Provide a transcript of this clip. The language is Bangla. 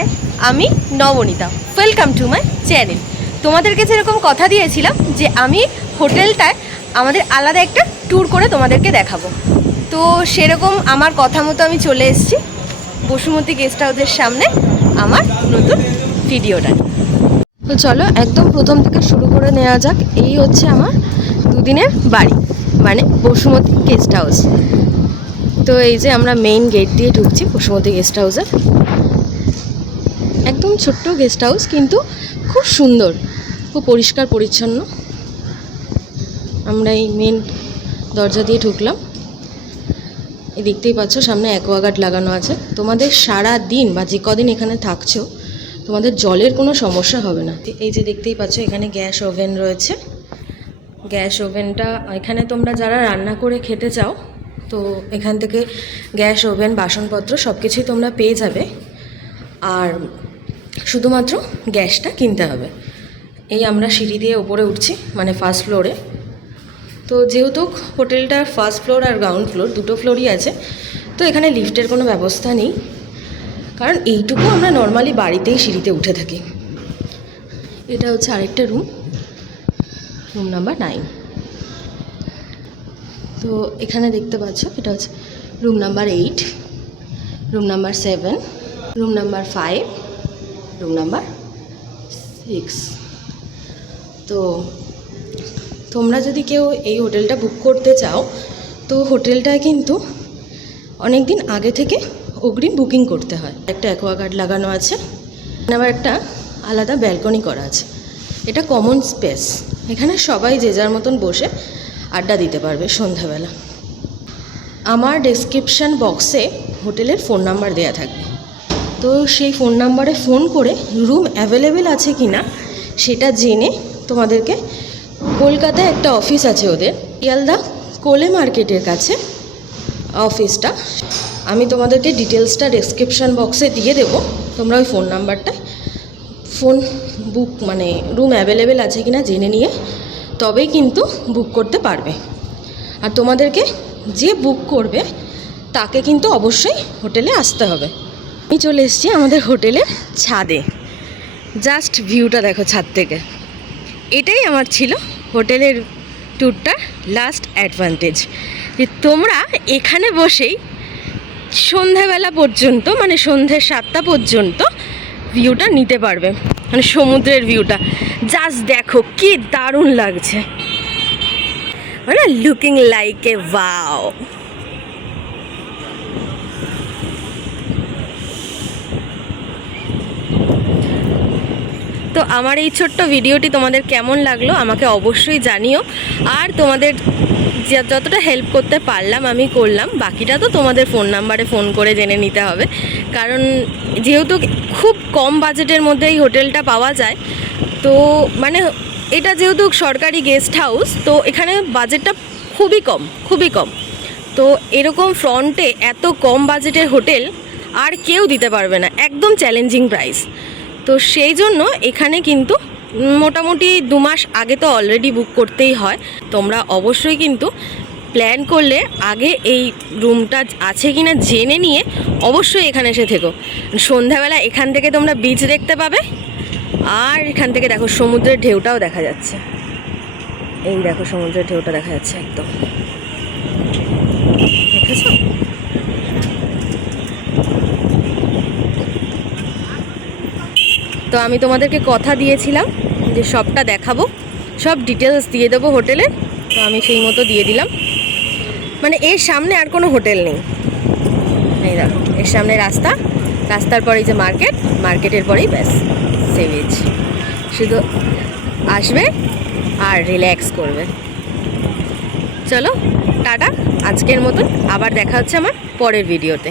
হাই আমি Nabanita. Welcome to my channel তোমাদেরকে যেরকম কথা দিয়েছিলাম যে আমি হোটেলটায় আমাদের আলাদা একটা ট্যুর করে তোমাদেরকে দেখাবো। তো সেরকম আমার কথা মতো আমি চলে এসেছি বসুমতী গেস্ট হাউসের সামনে আমার নতুন ভিডিওটা তো চলো, একদম প্রথম থেকে শুরু করে নেওয়া যাক। এই হচ্ছে আমার দুদিনের বাড়ি মানে বসুমতী গেস্ট হাউস তো এই যে আমরা মেইন গেট দিয়ে ঢুকছি বসুমতী গেস্ট হাউসে একদম ছোট্ট গেস্ট হাউস কিন্তু খুব সুন্দর, খুব পরিষ্কার, পরিচ্ছন্ন। আমরা এই মেন দরজা দিয়ে ঢুকলাম। এই দেখতেই পাচ্ছ, সামনে অ্যাকোয়াগার্ড লাগানো আছে। তোমাদের সারা দিন বা যে কদিন এখানে থাকছো, তোমাদের জলের কোনো সমস্যা হবে না। এই যে দেখতেই পাচ্ছ, এখানে গ্যাস ওভেন রয়েছে। গ্যাস ওভেনটা, এখানে তোমরা যারা রান্না করে খেতে চাও, তো এখান থেকে গ্যাস ওভেন, বাসনপত্র সব কিছুই তোমরা পেয়ে যাবে। আর শুধুমাত্র গ্যাসটা কিনতে হবে। এই আমরা সিঁড়ি দিয়ে ওপরে উঠছি মানে ফার্স্ট ফ্লোরে তো যেহেতু হোটেলটার ফার্স্ট ফ্লোর আর গ্রাউন্ড ফ্লোর দুটো ফ্লোরই আছে, তো এখানে লিফটের কোনো ব্যবস্থা নেই। কারণ এইটুকু আমরা নর্মালি বাড়িতেই সিঁড়িতে উঠে থাকি। এটা হচ্ছে আরেকটা রুম রুম নাম্বার নাইন তো এখানে দেখতে পাচ্ছ, এটা হচ্ছে room number eight room number seven room number five room number six তো তোমরা যদি কেউ এই হোটেলটা বুক করতে চাও, তো হোটেলটায় কিন্তু অনেক দিন আগে থেকে অগ্রিম বুকিং করতে হয়। একটা অ্যাকোয়াগার্ড লাগানো আছে আবার একটা আলাদা ব্যালকনি করা আছে। এটা কমন স্পেস এখানে সবাই যে যার মতন বসে আড্ডা দিতে পারবে সন্ধ্যাবেলা। আমার ডেসক্রিপশান বক্সে হোটেলের ফোন নাম্বার দেওয়া থাকবে। তো সেই ফোন নাম্বারে ফোন করে রুম অ্যাভেলেবেল আছে কি না সেটা জেনে তোমাদেরকে কলকাতায় একটা অফিস আছে ওদের ইয়ালদা কোলে মার্কেটের কাছে অফিসটা আমি তোমাদেরকে ডিটেলসটা ডেসক্রিপশান বক্সে দিয়ে দেবো। তোমরা ওই ফোন নাম্বারটা ফোন বুক মানে রুম অ্যাভেলেবেল আছে কি না জেনে নিয়ে তবেই কিন্তু বুক করতে পারবে। আর তোমাদেরকে যে বুক করবে তাকে কিন্তু অবশ্যই হোটেলে আসতে হবে। আমি চলে এসেছি আমাদের হোটেলের ছাদে। জাস্ট ভিউটা দেখো ছাদ থেকে। এটাই আমার ছিল হোটেলের ট্যুরটার লাস্ট অ্যাডভান্টেজ। যে তোমরা এখানে বসেই সন্ধ্যাবেলা পর্যন্ত মানে সন্ধ্যে সাতটা পর্যন্ত ভিউটা নিতে পারবে। মানে সমুদ্রের ভিউটা। জাস্ট দেখো কি দারুণ লাগছে। মানে লুকিং লাইক এ ওয়াও তো আমার এই ছোট্ট ভিডিওটি তোমাদের কেমন লাগল আমাকে অবশ্যই জানিও। আর তোমাদের যতটা হেল্প করতে পারলাম আমি করলাম, বাকিটা তো তোমাদের ফোন নাম্বারে ফোন করে জেনে নিতে হবে। কারণ যেহেতু খুব কম বাজেটের মধ্যে এই হোটেলটা পাওয়া যায়, তো মানে এটা যেহেতু সরকারি গেস্ট হাউস তো এখানে বাজেটটা খুবই কম খুবই কম। তো এরকম ফ্রন্টে এত কম বাজেটের হোটেল আর কেউ দিতে পারবে না, একদম চ্যালেঞ্জিং প্রাইস তো সেই জন্য এখানে কিন্তু মোটামুটি দু মাস আগে তো অলরেডি বুক করতেই হয়। তোমরা অবশ্যই কিন্তু প্ল্যান করলে আগে এই রুমটা আছে কি না জেনে নিয়ে অবশ্যই এখানে এসে থেকো। সন্ধ্যাবেলা এখান থেকে তোমরা বিচ দেখতে পাবে। আর এখান থেকে দেখো সমুদ্রের ঢেউটাও দেখা যাচ্ছে। এই দেখো সমুদ্রের ঢেউটা দেখা যাচ্ছে একদম। তো আমি তোমাদেরকে কথা দিয়েছিলাম যে সবটা দেখাবো, সব ডিটেলস দিয়ে দেবো হোটেলে, তো আমি সেই মতো দিয়ে দিলাম। মানে এর সামনে আর কোনো হোটেল নেই। এই দেখো, এর সামনে রাস্তা, রাস্তার পরেই যে মার্কেট, মার্কেটের পরেই ব্যাস সে বিচ শুধু আসবে আর রিল্যাক্স করবে। চলো, টাটা, আজকের মতন, আবার দেখা হচ্ছে আমার পরের ভিডিওতে